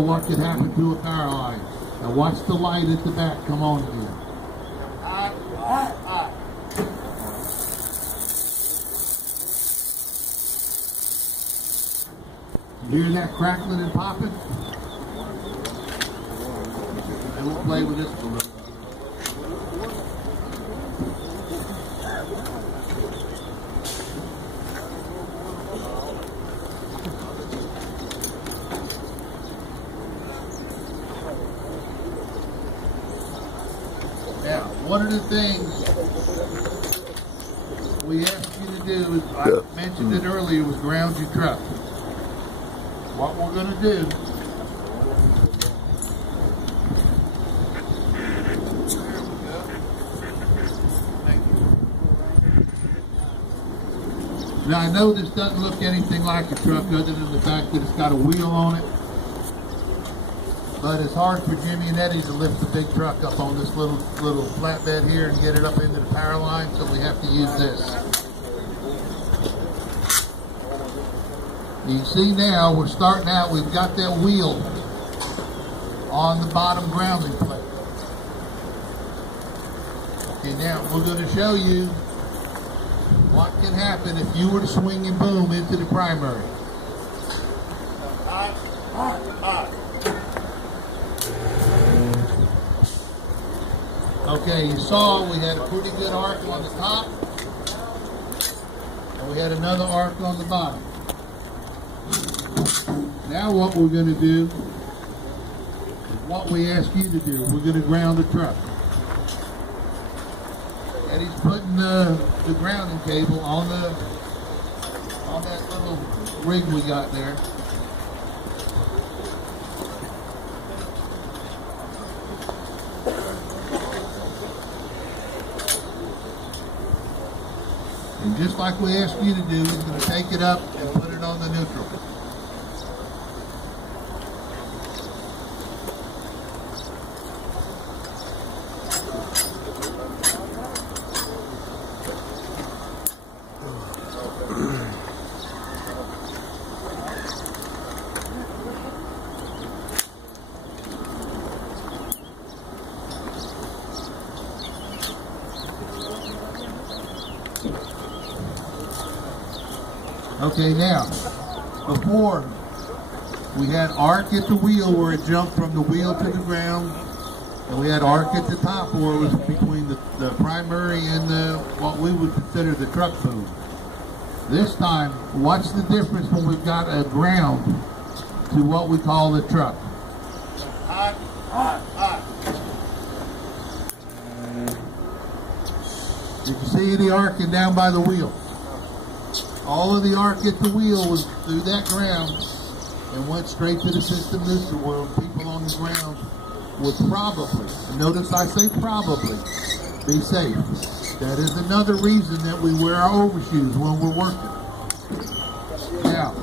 what could happen to a power line. Now watch the light at the back come on again. You hear that crackling and popping? And we'll play with this for a little. Now, one of the things we asked you to do is, I mentioned it earlier, was ground your truck. What we're going to do, now I know this doesn't look anything like a truck other than the fact that it's got a wheel on it, but it's hard for Jimmy and Eddie to lift the big truck up on this little flatbed here and get it up into the power line, so we have to use this. You can see now we're starting out, we've got that wheel on the bottom grounding plate. Okay, now we're going to show you what can happen if you were to swing and boom into the primary. Okay, you saw we had a pretty good arc on the top, and we had another arc on the bottom. Now what we're going to do is what we asked you to do. We're going to ground the truck. And he's putting the grounding cable on that little rig we got there. And just like we asked you to do, he's going to take it up and put it on the neutral. Okay, now, before we had arc at the wheel where it jumped from the wheel to the ground, and we had arc at the top where it was between the primary and what we would consider the truck boom. This time, watch the difference when we've got a ground to what we call the truck. Did you see any arcing down by the wheel? All of the arc at the wheel was through that ground and went straight to the system neutral, where people on the ground would probably, notice I say probably, be safe. That is another reason that we wear our overshoes when we're working. Now,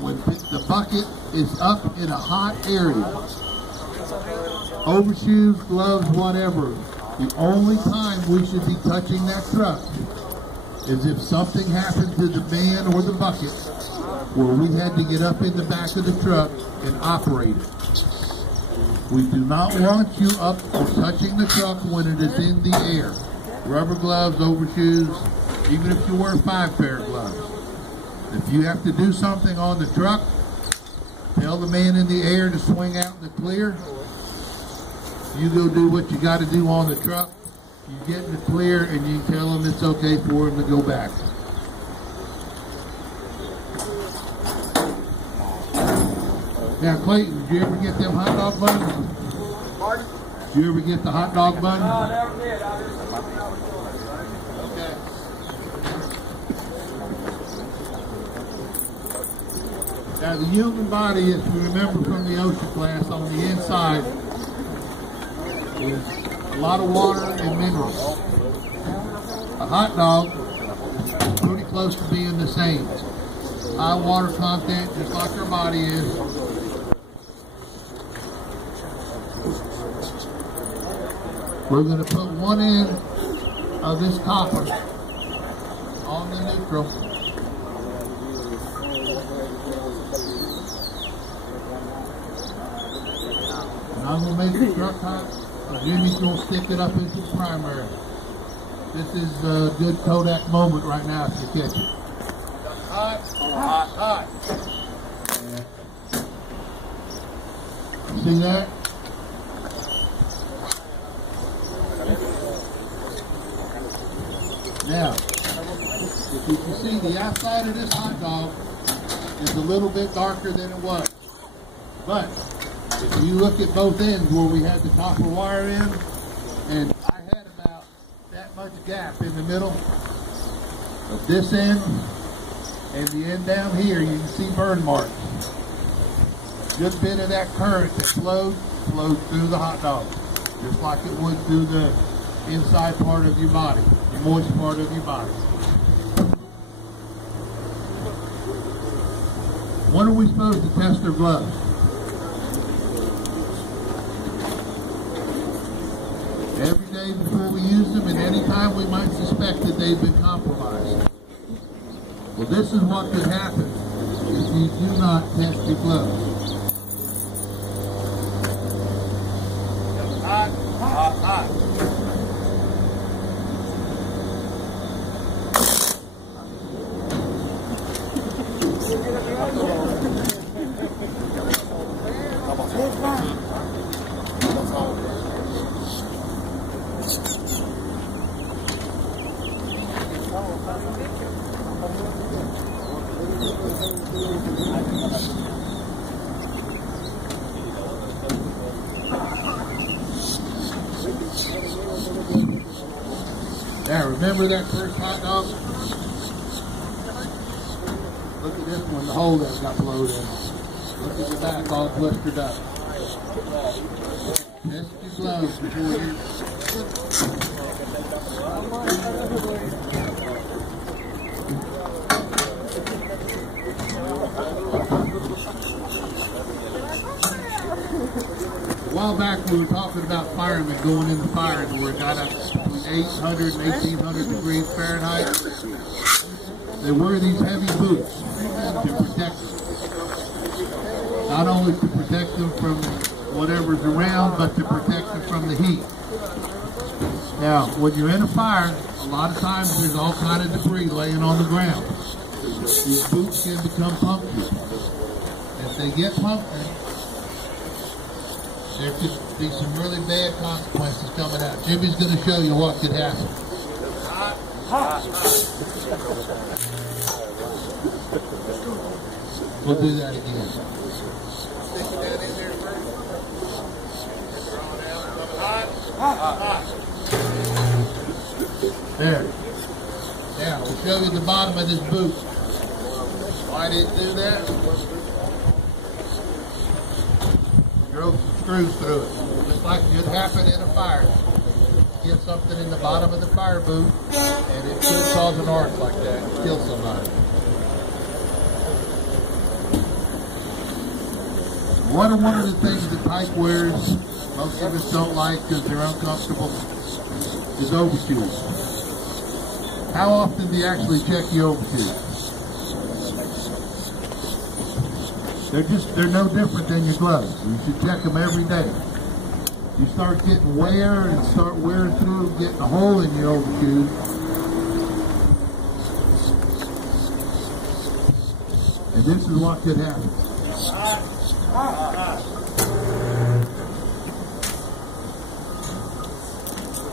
when the bucket is up in a hot area, overshoes, gloves, whatever, the only time we should be touching that truck is if something happened to the van or the bucket where we had to get up in the back of the truck and operate it. We do not want you up or touching the truck when it is in the air. Rubber gloves, overshoes, even if you wear 5 pair of gloves. If you have to do something on the truck, tell the man in the air to swing out in the clear. You go do what you got to do on the truck. You get in the clear and you tell them it's okay for him to go back. Now, Clayton, did you ever get them hot dog buns? Pardon? Did you ever get the hot dog buns? No, I never did. I just Okay. Now, the human body, if you remember from the ocean class, on the inside is a lot of water and minerals. A hot dog is pretty close to being the same. High water content, just like our body is. We're going to put one end of this copper on the neutral. I'm going to make the truck hot, and Jimmy's going to stick it up into the primary. This is a good Kodak moment right now if you catch it. Hot, hot, hot. See that? Now, if you can see, the outside of this hot dog is a little bit darker than it was. But if you look at both ends where we had the copper wire in, and I had about that much gap in the middle of this end and the end down here, you can see burn marks. Good bit of that current that flowed through the hot dog, just like it would through the inside part of your body, the moist part of your body. When are we supposed to test our gloves? Every day before we use them, and any time we might suspect that they've been compromised. Well, this is what could happen if you do not test your gloves. Hot, hot, hot. Now, remember that first hot dog? Look at this one, the hole that got blowed in. Look at the back all blistered up. Test your gloves before you... A while back we were talking about firemen going in the fire where it got up between 800 and 1800 degrees Fahrenheit. They wear these heavy boots to protect them. Not only to protect them from whatever's around, but to protect them from the heat. Now, when you're in a fire, a lot of times there's all kind of debris laying on the ground. These boots can become punctured. If they get punctured, there could be some really bad consequences coming out. Jimmy's going to show you what could happen. Hot, hot, hot. We'll do that again. Stick it down in there first. Draw it out. Hot, hot, hot. There. Now, we'll show you the bottom of this boot. Why did it do that? Drove some screws through it. Just like could happen in a fire. Get something in the bottom of the fire boot, and it could cause an arc like that and kill somebody. One of the things that Pike wears, most of us don't like because they're uncomfortable, is overshoes. How often do you actually check your overshoes? They're no different than your gloves. You should check them every day. You start getting wear and start wearing through, getting a hole in your overshoes. And this is what could happen.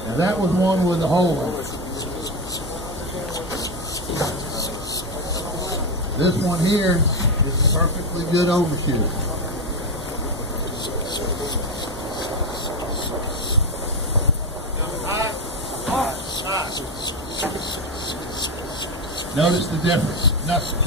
Now that was one with a hole in it. This one here is a perfectly good overshoe. Notice the difference. Nothing.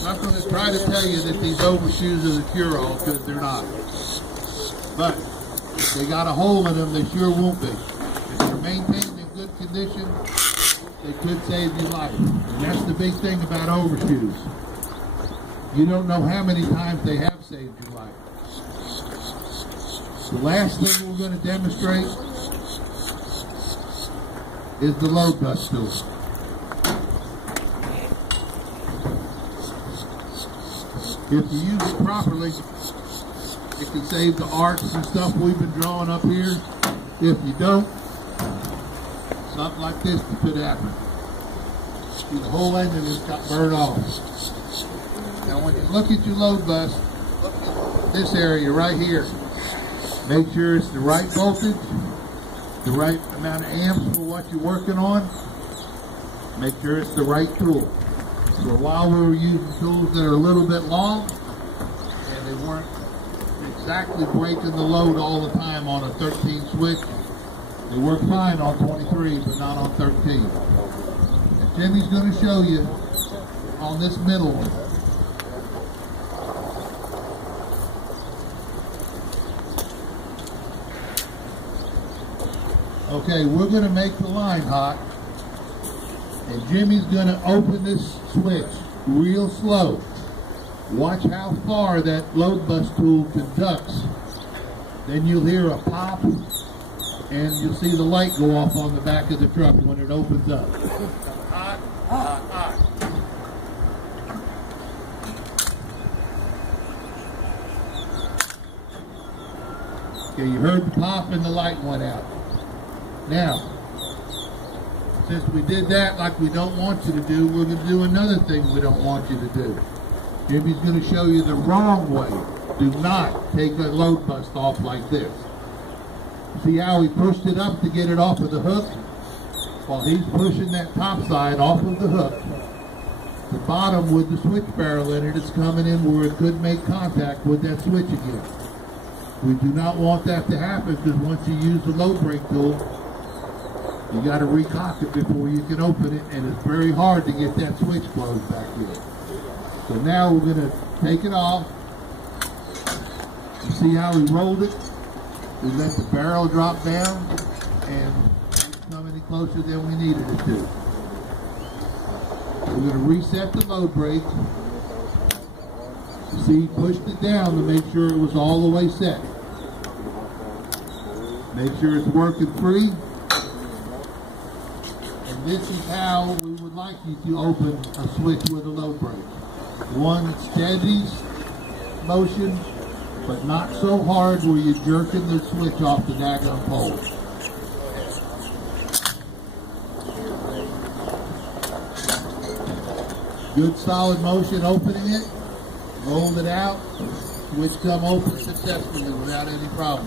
I'm not going to try to tell you that these overshoes are the cure-all, because they're not. But if they got a hole in them, they sure won't be. If they're maintained in good condition, they could save your life. And that's the big thing about overshoes. You don't know how many times they have saved your life. The last thing we're going to demonstrate is the load bus tool. If you use it properly, it can save the arcs and stuff we've been drawing up here. If you don't, something like this could happen. See, the whole end of this got burned off. Now when you look at your load bus, look at this area right here. Make sure it's the right voltage, the right amount of amps for what you're working on. Make sure it's the right tool. For a while we were using tools that are a little bit long, and they weren't exactly breaking the load all the time on a 13 switch. They work fine on 23, but not on 13. And Jimmy's going to show you on this middle one. Okay, we're going to make the line hot. And Jimmy's going to open this switch real slow. Watch how far that load bus tool conducts. Then you'll hear a pop, and you'll see the light go off on the back of the truck when it opens up. Hot, hot, hot. Okay, you heard the pop and the light went out. Now, since we did that like we don't want you to do, we're going to do another thing we don't want you to do. Jimmy's going to show you the wrong way. Do not take a load bus off like this. See how he pushed it up to get it off of the hook? While he's pushing that top side off of the hook, the bottom with the switch barrel in it is coming in where it could make contact with that switch again. We do not want that to happen, because once you use the load brake tool, you got to recock it before you can open it, and it's very hard to get that switch closed back in. So now we're going to take it off. You see how we rolled it? We let the barrel drop down, and it's come any closer than we needed it to. We're going to reset the load brake. See, pushed it down to make sure it was all the way set. Make sure it's working free. And this is how we would like you to open a switch with a load brake. One steady motion, but not so hard where you're jerking the switch off the daggone pole. Good solid motion opening it. Rolled it out, switch come open successfully without any problem.